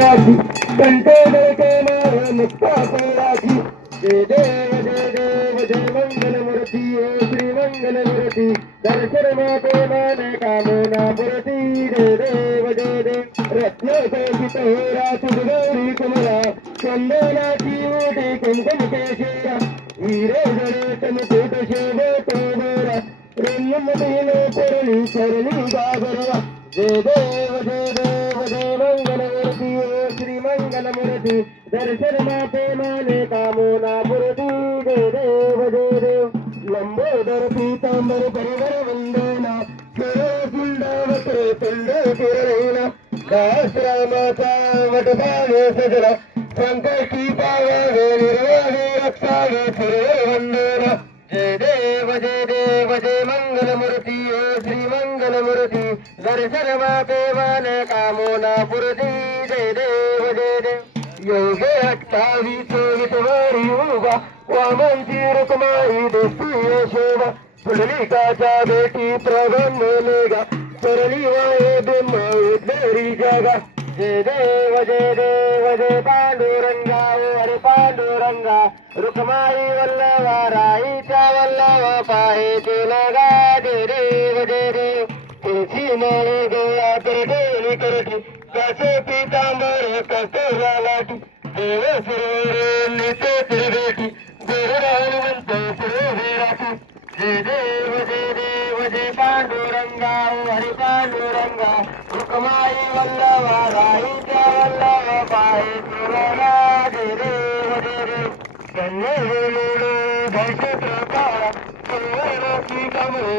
कंठोदके मार मुक्ता कैलासी जय देव जय देव जय मंगल मंगलमूर्ती ओ श्री मंगल मंगलमूर्ती दर्शन माते मान कामना मूर्ती जय देव जय देव। रत्न शोषित हो रात गौरी कुमरा चंदनाची ओटी कुंकुम केशरा हिरे जडे मुकुट शोभतो बरा रंगमतीने परणी सरणी गागरवा। जय देव जय देव श्री मंगलमूर्ती दर्शन माते माने कामना मूर्ती जय देव जय देव लंबोदर पीतांबर परिवर वंदना केळ कुंडावक्र कुंड किरणा दासरामाचा वटभावे सजला संकष्टी पावावे निर्वाहे रक्षावे सुरे वंदना जय देव जय देव जय मंगलमूर्ती योगे अठ्ठावीस विटवारी उभा वामनची रुक्माई देशी यशोबा पुंडलिकाच्या बेटी प्रबंध मेघा सरली वाये बिंब उद्धारी जगा. जय देव जय देव जय पांडुरंगा हरे पांडुरंगा रुक्माई वल्लवा राईच्या वल्लवा पाहे तिलगा जय देव जय देव. तुळशी नळे गोळा कसे पितांबर कसे लाटी देव सरोवर निते तिरबेटी देव हनुमंत सुरे राठी जय देव जय देव जय पांडुरंगा ओ हरे पांडुरंगा रुक्माई वल्लवा राईच्या वल्लवा पाहे तिलगा जय देव जय देव कन्येवेलुडे भैषत्र काळा सुवर्णाची कमळे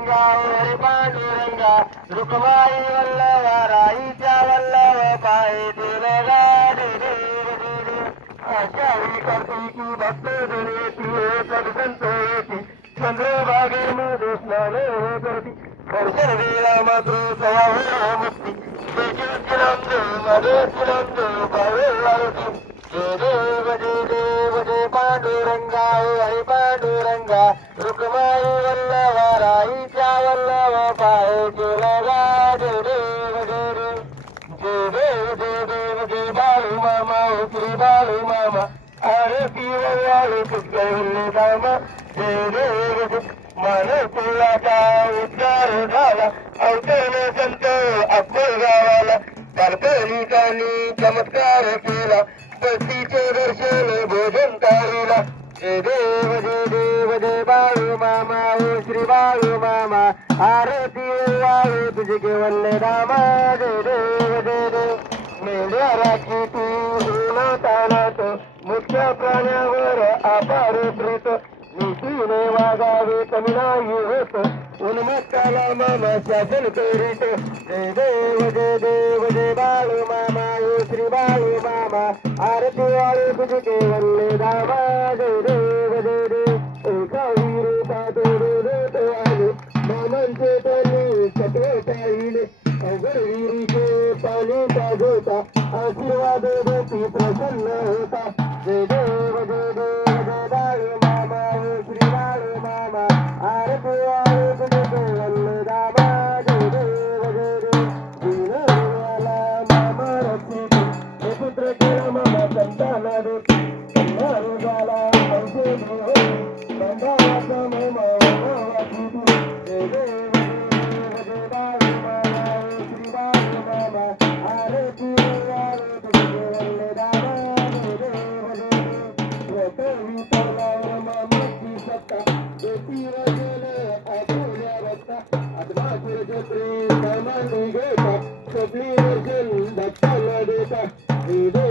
ओ हरे पांडुरंगा रुक्माई वल्लवा राईच्या वल्लव पाये तुलगा जय देव जय देव आषाढी कार्तिकी भक्त जनेती एक संत येती चंद्रभागेमध्ये स्नान करती दर्शन वेळा मात्र सवा मुक्ती बेचिरंद मदेचिरंद भावे देव देव जय देव जय देव जय बाळू मामा बाळू मामा आरती दामा. जय देव उद्धार झाला. अवतरण संत गावाला. चमत्कार केला. पतीचे दर्शन भोजन तारीला देव जय देव जय बाळू मामा ओ श्री बाळू मामा आरती वाळू तुझे केवल रामा जय देव जय दे मेंढ्या राखी तू तानात मुख्य प्राण्यावर अपार प्रीत नीतीने वागावे कमी नाही होत उन्मत्ताला मामा शासन करीत जय देव जय देव जय बाळू मामा ओ श्री बाळू मामा आरती वाळू तुझे केवल्ले दामा जय देव जय देव. एका विरोधा तोडून आले मामांचे तरी सत्व पाहिले अगर विहिरीचे पाणी पाजवता आशीर्वाद देती प्रसन्न देव जय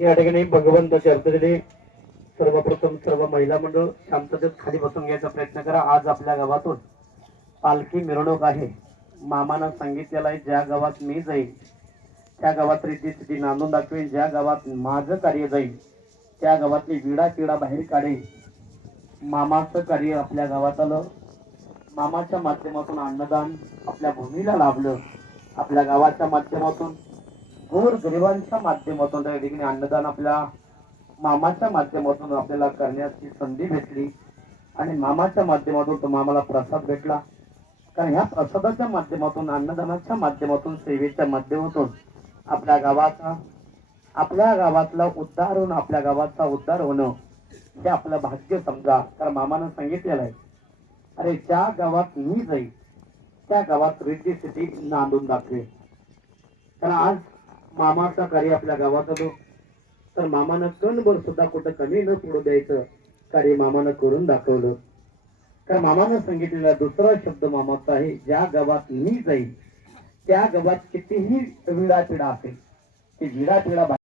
या ठिकाणी भगवंत दिले सर्वप्रथम सर्व महिला मंडळ शांततेत खाली बसून घ्यायचा प्रयत्न करा. आज आपल्या गावातून पालखी मिरवणूक आहे. मामानं सांगितलेलं आहे ज्या गावात मी जाईल त्या गावात रीती नांदून दाखवेन. ज्या गावात माझं कार्य जाईल त्या गावातली विडा किडा बाहेर काढेल मामाचं कार्य आपल्या गावात आलं. मामाच्या माध्यमातून अन्नदान आपल्या भूमीला लाभलं. आपल्या गावाच्या माध्यमातून गोर गरिबांच्या माध्यमातून त्या ठिकाणी अन्नदान आपल्या मामाच्या माध्यमातून आपल्याला करण्याची संधी भेटली आणि मामाच्या माध्यमातून तो मामाला प्रसाद भेटला. कारण ह्या प्रसादाच्या माध्यमातून अन्नदानाच्या माध्यमातून सेवेच्या माध्यमातून आपल्या गावाचा आपल्या गावातला उद्धार होणं आपल्या गावाचा उद्धार होणं हे आपलं भाग्य समजा. कारण मामानं सांगितलेलं आहे अरे ज्या गावात मी जाईल त्या गावात रेड्डी सिटी नांदून दाखवेल कारण आज मामाचा कार्य आपल्या गावात होतो. तर मामानं कणभर सुद्धा कुठं कमी न पडू द्यायचं कार्य मामानं करून दाखवलं. तर मामानं सांगितलेला दुसरा शब्द मामाचा आहे ज्या गावात मी जाईल त्या गावात कितीही विडापिडा असेल ती विडापिडा